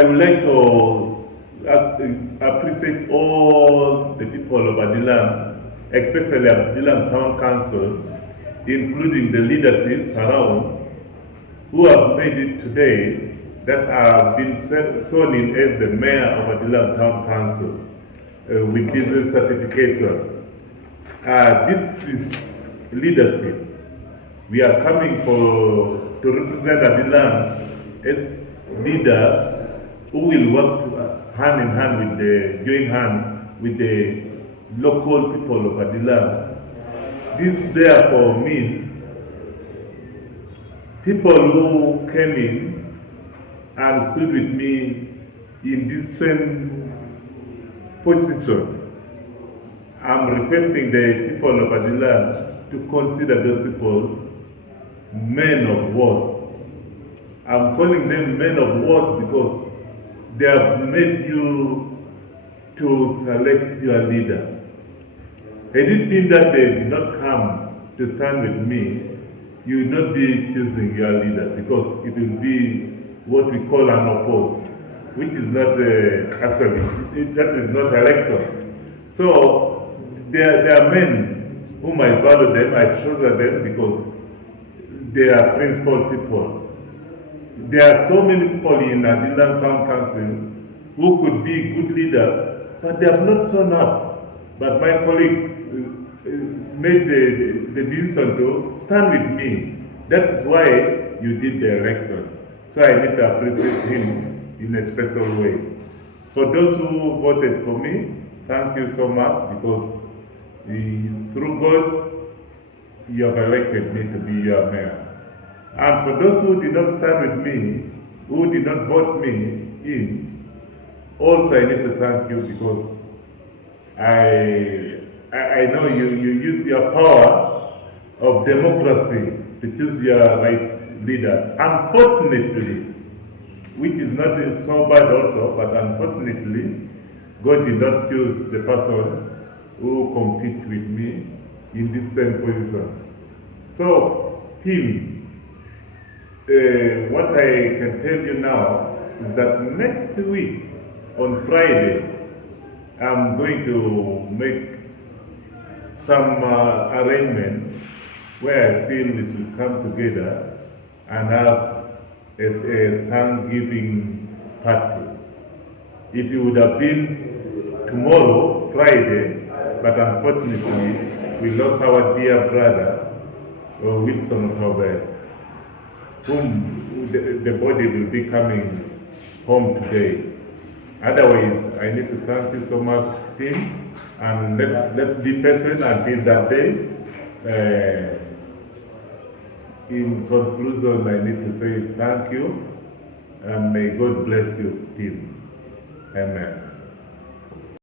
I would like to appreciate all the people of Adilan, especially Adilan Town Council, including the leaderships around, who have made it today that have been sworn in as the mayor of Adilan Town Council with this certification. This is leadership. We are coming to represent Adilan as leader who will work hand in hand with join hand with the local people of Adilan. This therefore means people who came in and stood with me in this same position. I'm requesting the people of Adilan to consider those people men of worth. I'm calling them men of worth because they have made you to select your leader. Had it been that they did not come to stand with me, you will not be choosing your leader because it will be what we call an opposed, which is not actually, that is not election. So there are men whom I value them, I treasure them because they are principled people. There are so many people in Adilan Town Council who could be good leaders, but they have not shown up. But my colleagues made the decision to stand with me. That's why you did the election. So I need to appreciate him in a special way. For those who voted for me, thank you so much because through God, you have elected me to be your mayor. And for those who did not stand with me, who did not vote me in, also I need to thank you because I know you use your power of democracy to choose your right leader. Unfortunately, which is not so bad also, but unfortunately, God did not choose the person who compete with me in this same position. So, team, what I can tell you now is that next week, on Friday, I'm going to make some arrangement where I feel we should come together and have a Thanksgiving party. It would have been tomorrow, Friday, but unfortunately, we lost our dear brother, Wilson Robert, whom the body will be coming home today. Otherwise, I need to thank you so much, team, and let's be patient until that day. In conclusion, I need to say thank you, and may God bless you, team. Amen.